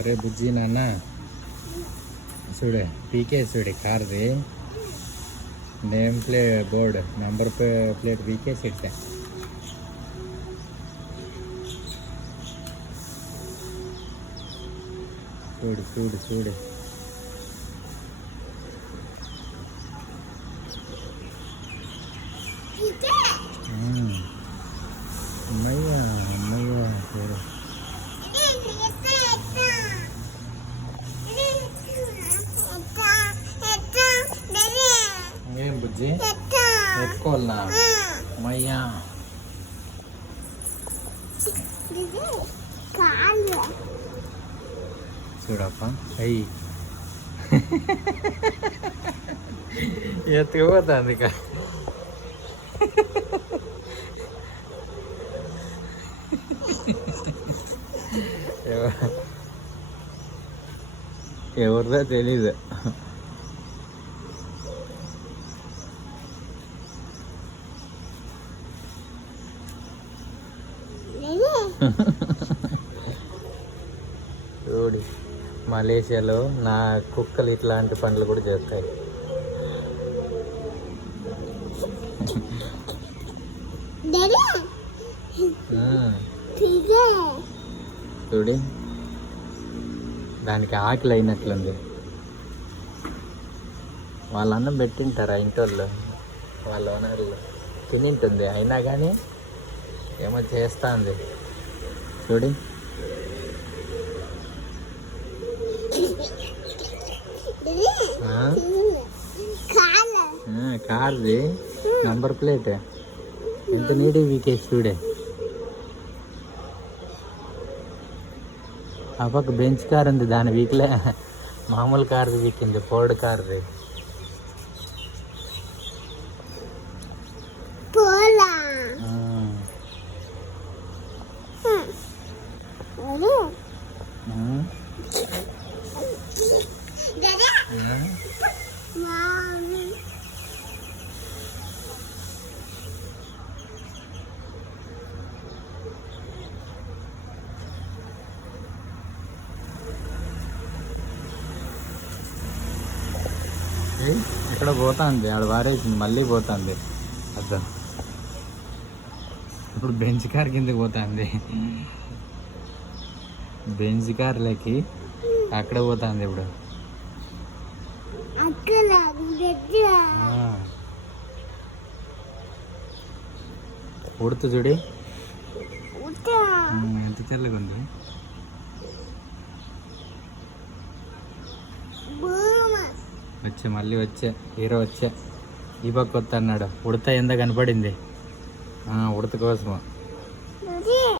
అరే బుజ్జి నాన్న చూడే పీకే చూడే కార్ది నేమ్ బోర్డ్ నెంబర్ ప్లేట్ పీకేసి ఇట్టా చూడు చూడు చూడు అమ్మయ్యా అమ్మయ్యా చూడు ఏం బుజ్జి ఎత్తుకోవాలనా అమ్మయ్యా చూడప్ప అయ్యి ఎత్తుకుపోతుంది ఇక ఎవరిదో తెలీదు చూడు మలేషియాలో నా కుక్కలు ఇట్లాంటి పనులు కూడా చేస్తాయి. చూడు దానికి ఆకలి అయినట్లుంది. వాళ్ళ అన్నం పెట్టింటారా ఇంటోళ్ళు వాళ్ళ ఓనర్లు తినింటుంది అయినా కానీ ఏమో చేస్తా ఉంది చూడు. కార్ది నంబర్ ప్లేట్ ఎంత నీటి వీకేసి చూడే. ఆ పక్క బెంచ్ కార్ ఉంది దాని వీక్లే మామూలు కార్ది వీకింది ఫోర్డ్ కార్ది. ఇక్కడ పోతుంది ఆడ వారేసింది మళ్ళీ పోతుంది అర్థం. ఇప్పుడు బెంచ్ కార్ కిందకి పోతుంది. బెంచ్ కార్లకి అక్కడ పోతుంది ఇప్పుడు. ఉడుతు చూడి ఎంత తెల్లగా ఉంది. మళ్ళీ వచ్చే హీరో వచ్చే ఈ పక్క వస్తా అన్నాడు. ఉడత ఎంత కనపడింది ఉడత కోసము.